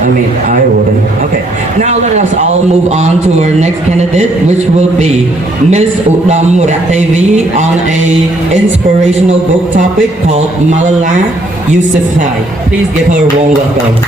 I wouldn't. Okay. Now let us all move on to our next candidate, which will be Miss Udam Muratevi on a inspirational book topic called Malala Yousafzai. Please give her a warm welcome.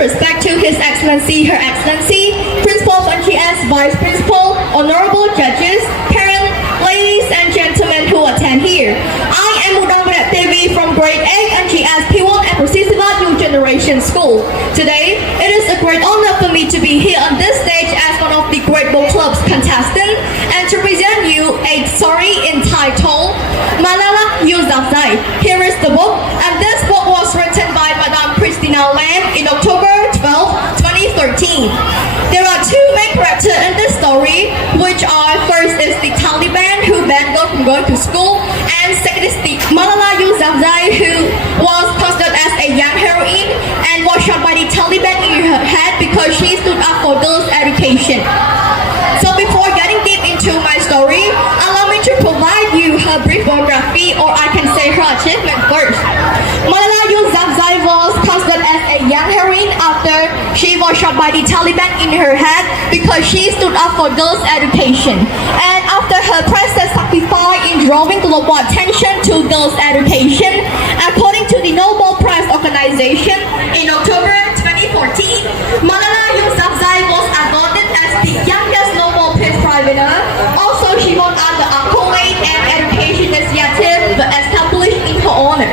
Respect to His Excellency, Her Excellency, Principal NGS, Vice Principal, Honorable Judges, parents, ladies and gentlemen who attend here. I am Udam Muratevi from Grade 8 NGS P1 at Sisowath New Generation School. Today, it is a great honor for me to be here on this stage as one of the Great Book Club's contestants and to present you a story entitled Malala Yousafzai. Here is the book, and this book was written by Madame Christina Lamb in October 12, 2013. There are two main characters in this story, which are first is the Taliban who banned girls from going to school, and second is the Malala Yousafzai who was considered as a young heroine and was shot by the Taliban in her head because she stood up for girls' education. So before getting deep into my story, allow me to provide you her brief biography, or I can say her achievement first. Malala Yousafzai was considered as a young heroine after she was shot by the Taliban in her head because she stood up for girls' education. And after her priceless sacrifice in drawing global attention to girls' education, according to the Nobel Prize Organization, in October 2014, Malala Yousafzai was awarded as the youngest Nobel Peace Prize winner. Also, she won the accolade and education initiative established in her honor.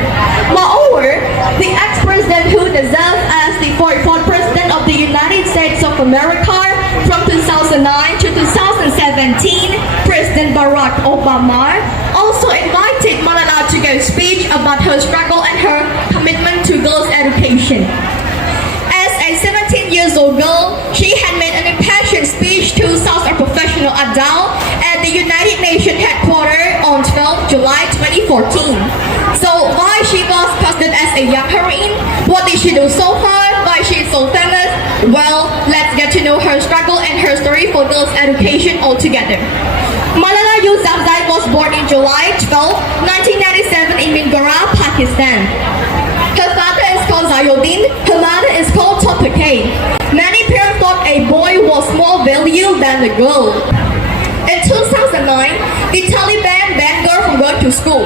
Moreover, the ex-president who deserves as the 44th president of the United States of America from 2009 to 2017, President Barack Obama, also invited Malala to give a speech about her struggle and her commitment to girls' education. As a 17 years old girl, she had made an impassioned speech to thousands of professional adults at the United Nations headquarters on 12 July 2014. So why she was considered as a young heroine? What did she do so far? Why she is so famous? Well, let's get to know her struggle and her story for girls' education altogether. Malala Yousafzai was born in July 12, 1997 in Mingara, Pakistan. Her father is called Zayuddin, her mother is called Topake. Many parents thought a boy was more valued than a girl. In 2009, the Taliban banned girls from going to school.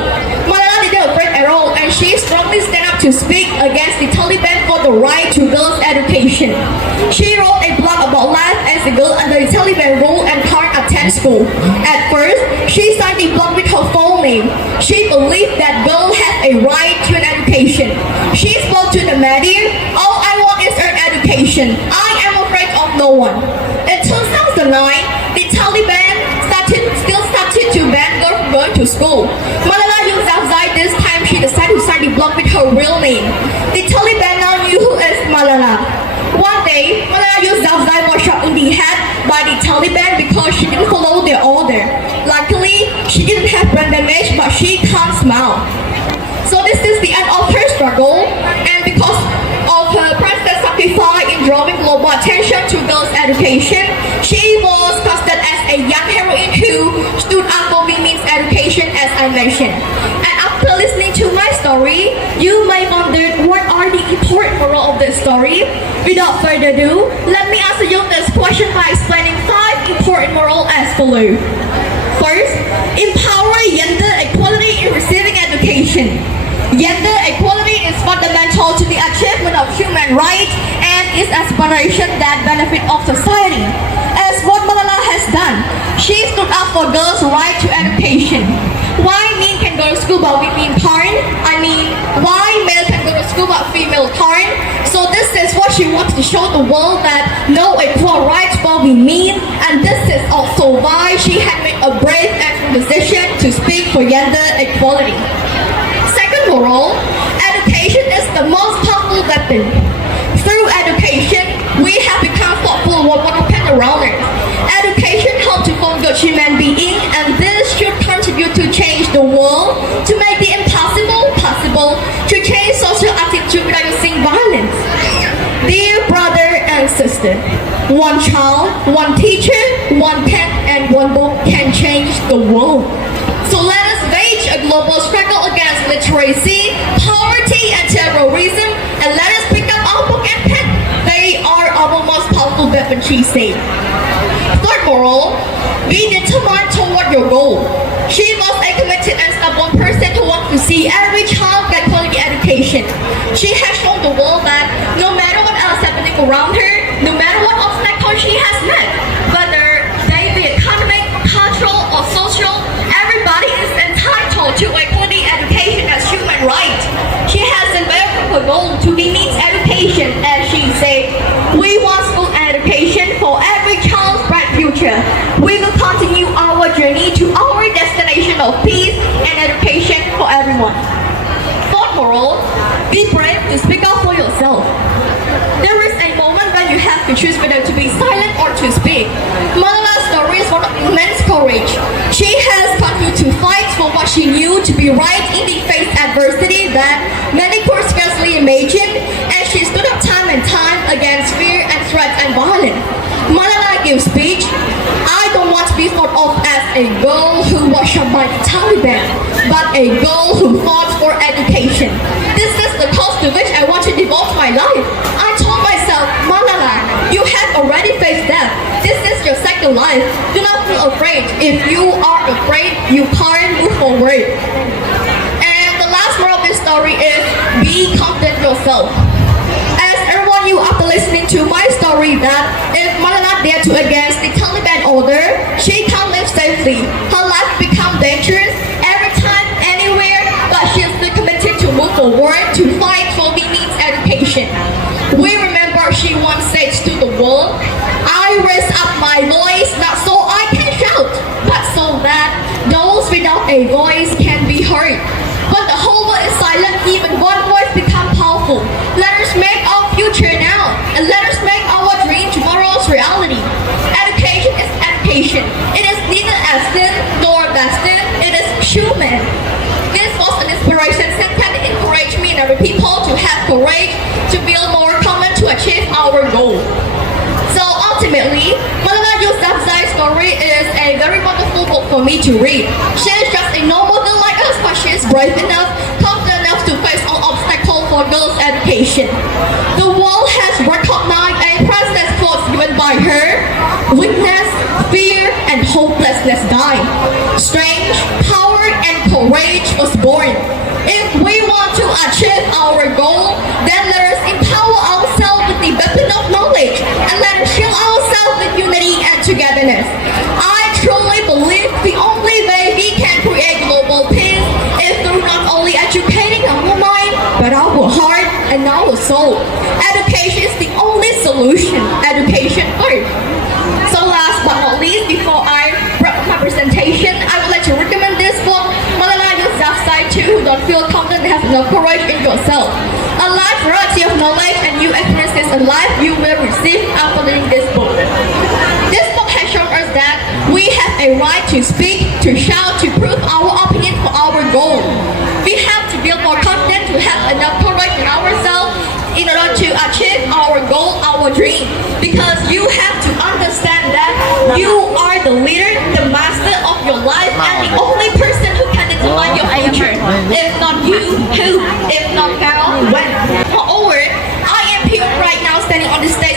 Malala didn't break a role, and she strongly stand up to speak against the Taliban for the right to girls' education. She wrote a blog about life as a girl under the Taliban rule and can't attend school. At first, she signed the blog with her full name. She believed that girls have a right to an education. She spoke to the media, "All I want is an education. I am afraid of no one." In 2009, the Taliban started to ban girls from going to school. Malala Yousafzai, this time she decided to sign the blog with her real name. The Taliban now knew who is Malala. One day, Malala Yousafzai was shot in the head by the Taliban because she didn't follow their order. Luckily, she didn't have brain damage, but she can't smile. So this is the end of her struggle, and because of her priceless sacrifice in drawing global attention to girls' education, she was considered as a young heroine who stood up for women's education, as I mentioned. And after listening to my story, you may wonder what are the important morals of this story. Without further ado, let me answer you this question by explaining 5 important morals as follows. First, empower gender equality in receiving education. Gender equality is fundamental to the achievement of human rights and is aspiration that benefit of society. As what Malala has done, she stood up for girls' right to education. Why men can go to school but women can't? Why male can go to school but female can't? So this is what she wants to show the world, that no equal rights for women, and this is also why she had made a brave decision to speak for gender equality. Second moral, education is the most powerful weapon. Through education, we have become thoughtful about what happens around us. Education helps to form good human beings, and this should contribute to change the world, to make the impossible possible, to change social attitude without using violence. Dear brothers existed. One child, one teacher, one pen, and one book can change the world. So let us wage a global struggle against literacy, poverty, and terrorism, and let us pick up our book and pen. They are our most powerful weapon, she said. Third moral, be determined toward your goal. She was a committed and stubborn person who wants to see every child get quality education. She has shown the world that no matter what else happening around her, no matter what obstacles she has met, whether they be economic, cultural, or social, everybody is entitled to a quality education as human right. She has developed her goal to be needs education, as she said. We want school education for every child's bright future. We will continue our journey to our destination of peace and education for everyone. Fourth moral, be brave to speak up for yourself. There is a moment when you have to choose whether to be silent or to speak. Malala's story is one of immense courage. She has continued to fight for what she knew to be right in the face of adversity that many could scarcely imagine, and she stood up time and time against fear and threats and violence. Malala gives speech. I don't want to be thought of as a girl who was shot by the Taliban, but a girl who fought for education. This is the cause to which I want to devote my life. I told myself, Malala, you have already faced death. This is your second life. Do not feel afraid. If you are afraid, you can't move forward. And the last moral of this story is be confident yourself. As everyone knew after listening to my story that if Malala dared to against the Taliban order, she can't live safely. Her life become dangerous every time, anywhere, but she is still committed to move forward to fight for the needs education. We remember she once said to the world, I raise up my voice not so I can shout, but so that those without a voice can be heard. When the whole world is silent, even one voice becomes powerful. Let us make our future now, and let us make our dream tomorrow's reality. Education is education. It is neither destined nor destined. It is human. This was an inspiration that can encourage me and other people to have courage, to build more common to achieve our goal. So ultimately, Malala Yousafzai's story is a very wonderful book for me to read. She is just a normal girl like us, but she is brave enough, confident enough to face all obstacles for girls' education. The world has recognized a priceless quote given by her: weakness, fear, and hopelessness die. Strength, power, and courage was born. If we want to achieve our goal, then let us empower ourselves with the weapon of knowledge, and let us shield ourselves with unity and togetherness. I truly believe the only way we can create global peace is through not only educating our mind, but our heart and our soul. Education is the only solution. Education first. So last but not least, before I wrap up my presentation, I would like to recommend this book, Malala Yousafzai, to who don't feel confident and have enough courage in yourself. A large variety of knowledge and new experiences in life you will receive after reading this book. This book has shown us that we have a right to speak, to shout, to prove our opinion for our goal. We have to build more confidence, to have enough courage in ourselves in order to achieve our goal, our dream. Because you have to understand that you are the leader, the master of your life, and the only person who can determine your future. If not you, who? If not how, when? Moreover, I am here right now standing on the stage